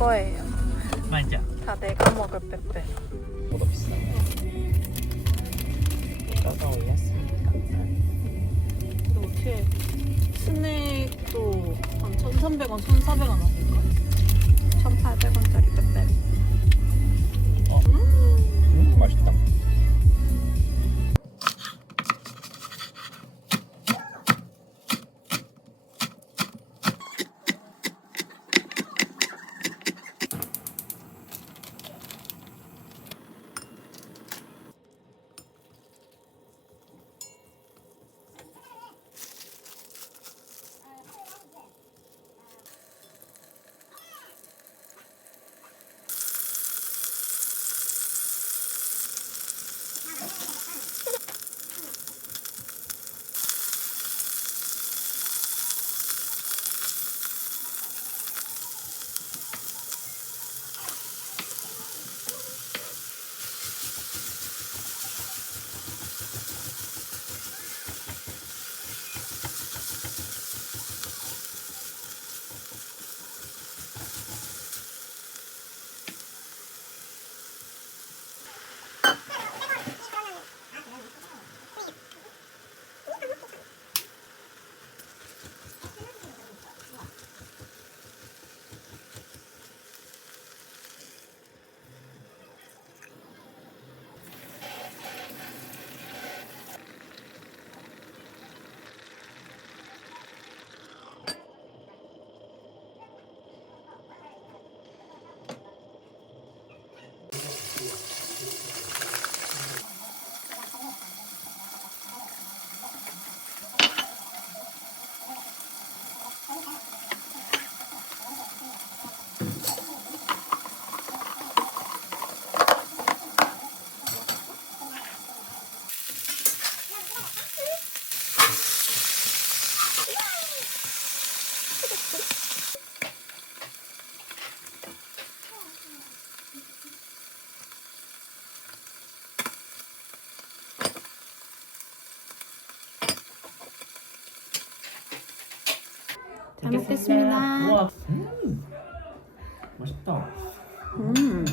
거예요. 맞아. 다 내가 먹을 빼빼. 뭐가 비싸? 너가 올렸으니까. 근데 어떻게 스낵도 한 1,300원, 1,400원 아닌가? 1,800원짜리 빼빼. 음, 맛있다. 먹겠습니다. 우와. 음, 맛있다. 음. 음.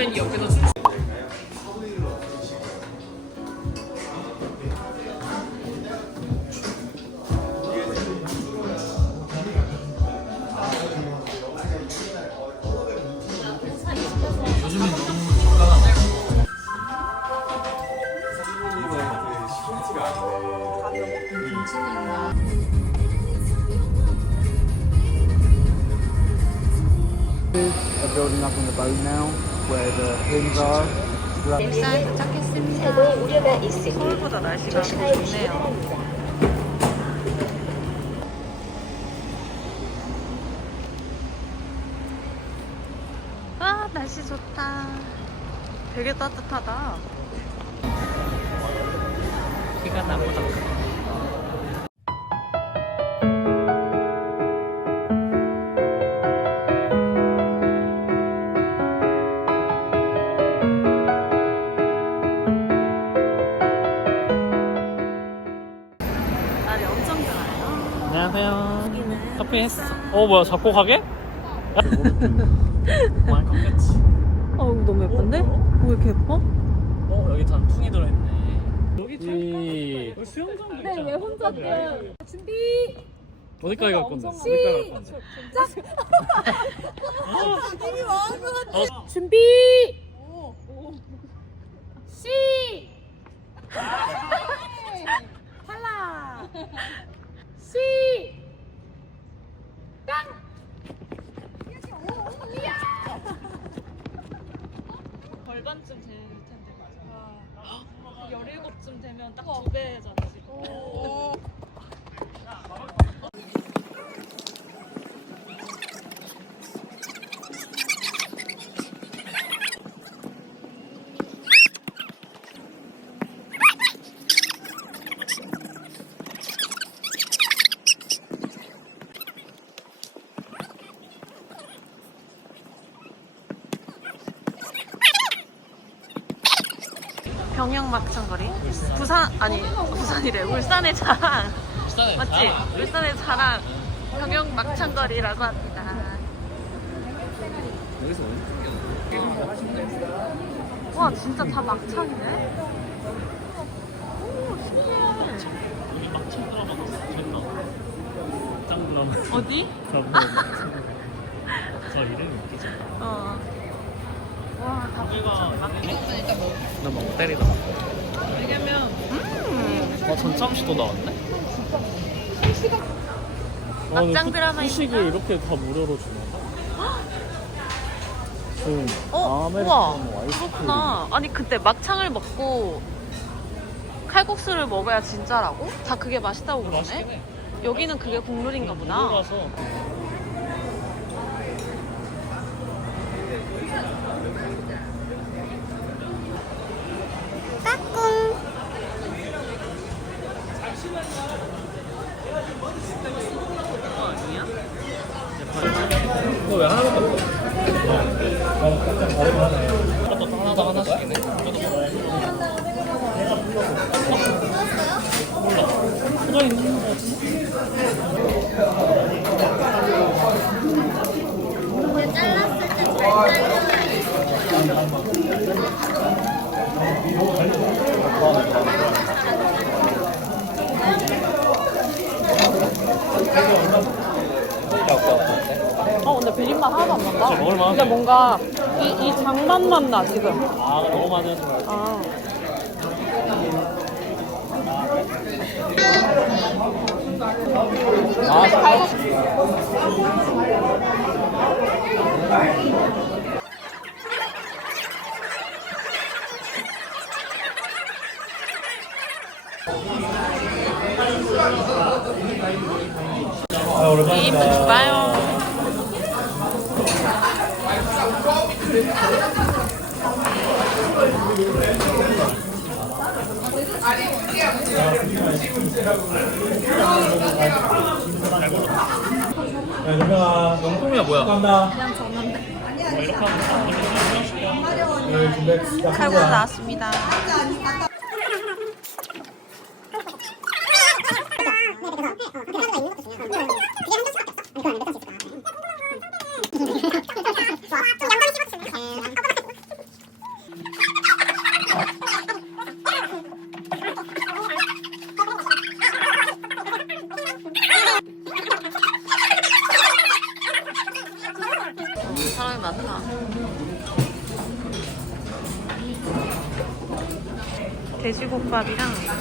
신난 남편이 where the pins are. 도착했습니다. 서울보다 날씨가 좋네요. 아 날씨 좋다. 되게 따뜻하다. 키가 나보다 크 어. 어 뭐야 잡고 가게? 많이 컸겠지. 어 이거 너무 예쁜데? 왜 이렇게 예뻐? 어 여기 단풍이 들어있네. 여기 수영장도 있잖아. 네왜 혼자 뛰어요? 준비. 어디까지 갈 건데? 어디까지 갈 건데? 준비. 시. 탈락. 시. 절반쯤 될 텐데 맞아. 17쯤 되면 딱 두 배잖아 지금. 막창거리? 부산 아니 부산이래 울산의 자랑 비싸네. 맞지? 울산의 자랑 병영 막창거리라고 합니다. 여기서 와 진짜 다 막창이네. 오 신기해. 막창? 짱. 어디? 저 이름이 웃기지. 어. 나멍 때리다. 왜냐면 음어 전참시도 나왔네. 막장 드라마 후식을 있나? 이렇게 다 무료로 주나? 그어 우와 아메리카노 아이스크림. 그렇구나. 아니 그때 막창을 먹고 칼국수를 먹어야 진짜라고? 다 그게 맛있다고 맛있긴 그러네. 해. 여기는 그게 국룰인가 보다. 들어가서 그거 아니야? 이거 왜 하나밖에 없어? 또 하나당 하나씩이네. 몰라. 뭐가 있는 거 같은데? 어 근데 비린맛 하나도 안 난다. 진짜. 근데 뭔가 이, 이 장맛만 나 지금. 아 너무 많이 하지 말고. 아. 이쁜 좋아요. 야 유명아 명품이야 뭐야? 간다. 그냥 줬는데. 뭐 이렇게 하면 네, 칼국수 나왔습니다. 좀 양다리 씹었으면 많다. 돼지국밥이랑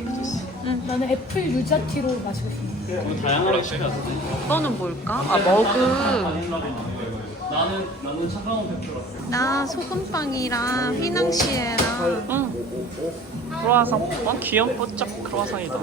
케이크 주스 나는 애플 유자티로 마시고 싶어. 뭐 다양하게 시켜야 돼 이거는 뭘까? 아, 머그. 나는 나는 차가운 맥주라 나 소금빵이랑 휘낭시에랑 응 크로아상 어? 귀염뽀짝 크로아상이다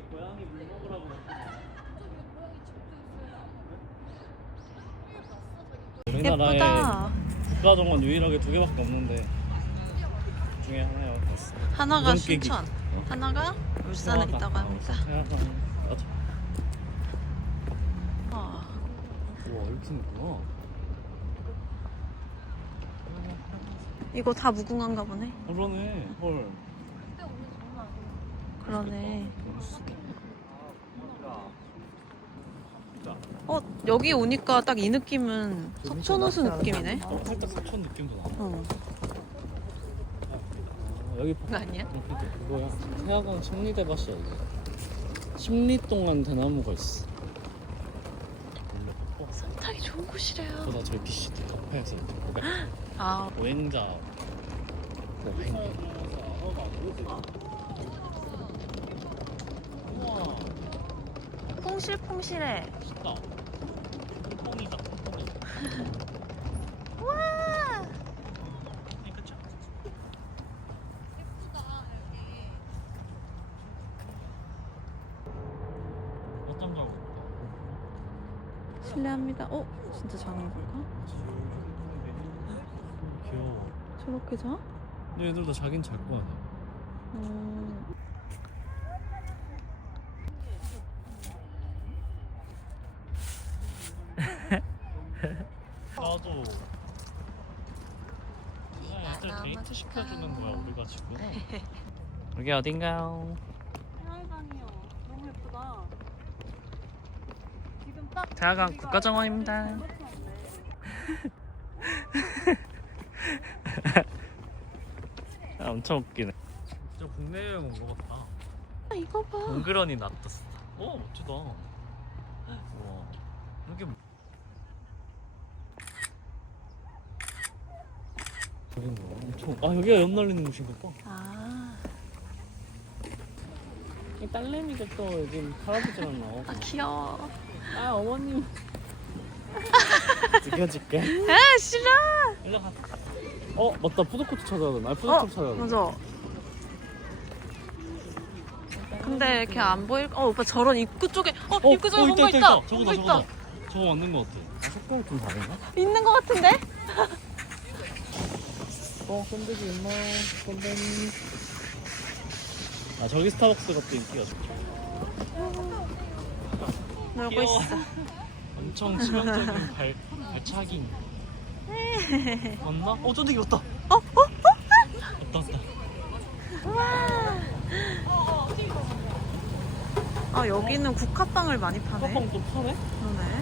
어, 여기 고양이 물 먹으라고 우리나라에 예쁘다. 국가정원 유일하게 두 개밖에 없는데 그 중에 하나요. 하나가 우동깨기. 순천, 하나가 울산에 있다고 합니다. 맞아. 아, 우와 이렇게 있구나. 이거 다 무궁화인가 보네. 그러네. 헐. 그러네. 어, 여기 오니까 딱 이 느낌은 석촌호수 느낌이네. 어, 살짝 사천 느낌도 나. 어, 어, 여기 봐. 그거 아니야? 뭐야? 태화강 심리대 밭이야 이게. 심리 동안 대나무가 있어. 어, 산 타기 좋은 곳이래요. 그다 저희 BCD 카페에서 고백. 아. 우와 퐁실퐁실해. 멋있다. 와! 어떤 걸 볼까? 실례합니다. 어, 진짜 작은 걸까? 귀여워. 저렇게 자? 근데 얘들도 자긴 잘 거야. 음, 나도. 그냥 애들 데이트 시켜주는 우리가 지금. 여기 어딘가요? 태화강이요. 너무 예쁘다. 지금 딱 태화강 국가정원입니다. 아, 엄청 웃기네. 진짜 국내 여행 온것 같다. 아, 이거 봐. 동그라니 낫떴어. 어 멋지다. 와 이게 뭐- 여기 뭐? 엄청. 아 여기가 옆 날리는 곳인가 봐. 아, 어, 이 딸내미가 또 요즘 할아버지랑 나오고. 아 귀여워. 아 어머님. 찍어줄게. 아 싫어. 일로 가. 어 맞다 푸드코트 찾아야 되나? 아니, 어 푸드코트 찾아야 돼. 맞아. 근데 걔 안 보일. 어 오빠 저런 입구 쪽에. 어, 입구 쪽에 뭔가 있다. 저거다 뭔가 저거다. 있다. 저거 맞는 거 같아. 아, 색깔이 좀 다른가? 있는 것 같은데? 어 건더기 있나? 건더기. 아 저기 스타벅스가 또 인기가 좋죠. 놀고 귀여워. 있어. 엄청 치명적인 발 발차기. 맞나? 어 쫀득이 왔다. 어? 어? 어? 왔다 왔다. 아 여기는 국화빵을 많이 파네. 컵빵 또 파네? 그러네.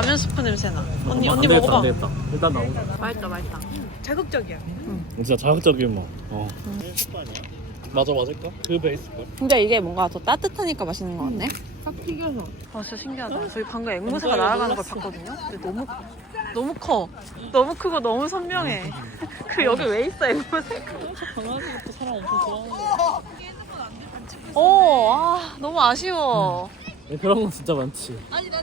라면 스프 냄새 나. 언니 언니 안 되겠다, 먹어봐. 안 되겠다. 일단 나온다. 맛있다 맛있다. 자극적이야. 진짜 자극적인 뭐. 어. 맞아 맞을까? 그 베이스 걸. 근데 이게 뭔가 더 따뜻하니까 맛있는 것 같네. 딱 튀겨서. 아 진짜 신기하다. 저희 방금 앵무새가 날아가는 걸. 봤거든요. 근데 너무 너무 커. 너무 크고 너무 선명해. 그 여기 왜 있어 앵무새? 강아지가 또 사람 엄청 좋아하는. 어, 아 너무 아쉬워. 네, 그런 거 진짜 많지.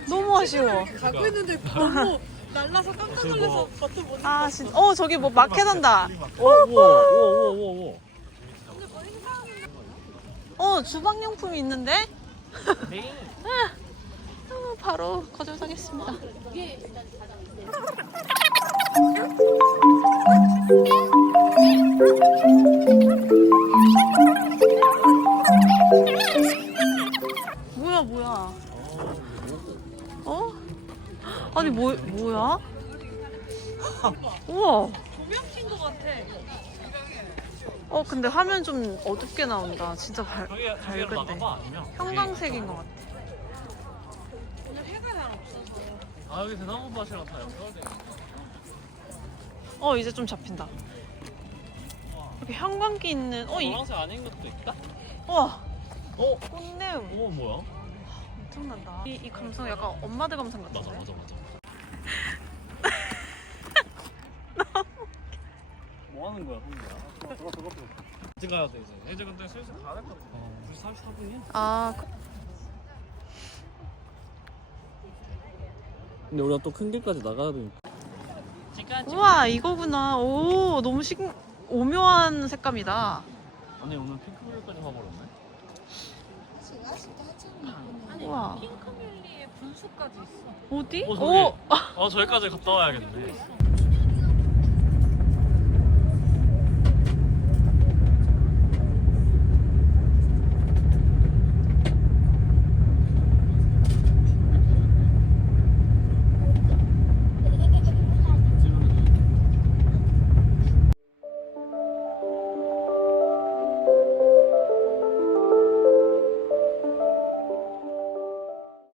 너무 아쉬워. 가고 있는데 너무 날라서 깜짝 놀라서 버튼 못아 진짜. 어 저기 뭐 마켓 한다. 오 우와 우와 우와 우와 우와. 어 주방용품이 있는데? 네. 어, 바로 거절당했습니다. 뭐야 뭐야? 어? 아니 뭐 뭐야? 우와. 조명킨 것 같아. 어 근데 화면 좀 어둡게 나온다. 진짜 밝, 밝은데. 형광색인 것 같아. 해가 잘 없어서. 아 여기 대나무 밭이랑 다 연결돼. 어 이제 좀 잡힌다. 이렇게 형광기 있는 어 이, 노란색 아닌 것도 있다. 와 어? 꽃내음 어 뭐야? 엄청난다. 이, 이 감성 약간 엄마들 감성 맞아 같은데. 맞아 맞아. 뭐 하는 거야 혼자? 이제 가야 돼 이제. 이제 근데 슬슬 가야 될것 같아. 벌써 34분이야? 아 그- 근데 우리가 또 큰 길까지 나가야 되니까. 우와 이거구나. 오 너무 신 오묘한 색감이다. 아니 오늘 핑크블루까지 가버렸네. 우와 핑크뮬리에 분수까지 있어. 어디? 어, 오 저기. 아 저기까지 갔다 와야겠네.